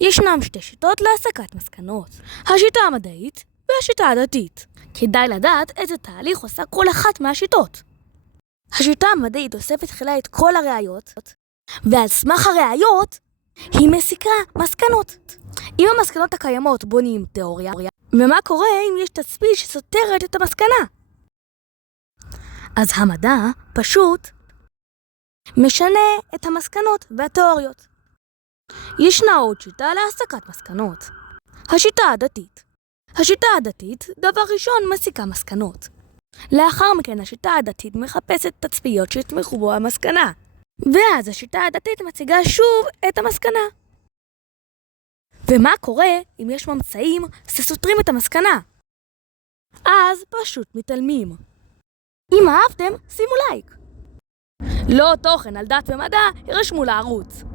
ישנם שתי שיטות להסקת מסקנות, השיטה המדעית והשיטה הדתית. כדאי לדעת איזה תהליך עושה כל אחת מהשיטות. השיטה המדעית אוספת תחילה את כל הראיות, ועל סמך הראיות היא מסיקה מסקנות. עם המסקנות הקיימות בונים תיאוריה, ומה קורה אם יש תצפית שסותרת את המסקנה? אז המדע פשוט משנה את המסקנות והתיאוריות. ישנה עוד שיטה להסקת מסקנות, השיטה הדתית. השיטה הדתית דבר ראשון מסיקה מסקנות. לאחר מכן השיטה הדתית מחפשת תצפיות שיתמכו בו המסקנה, ואז השיטה הדתית מציגה שוב את המסקנה. ומה קורה אם יש ממצאים שסותרים את המסקנה? אז פשוט מתעלמים. אם אהבתם, שימו לייק. לא תוכן על דת ומדע, ירשמו לערוץ.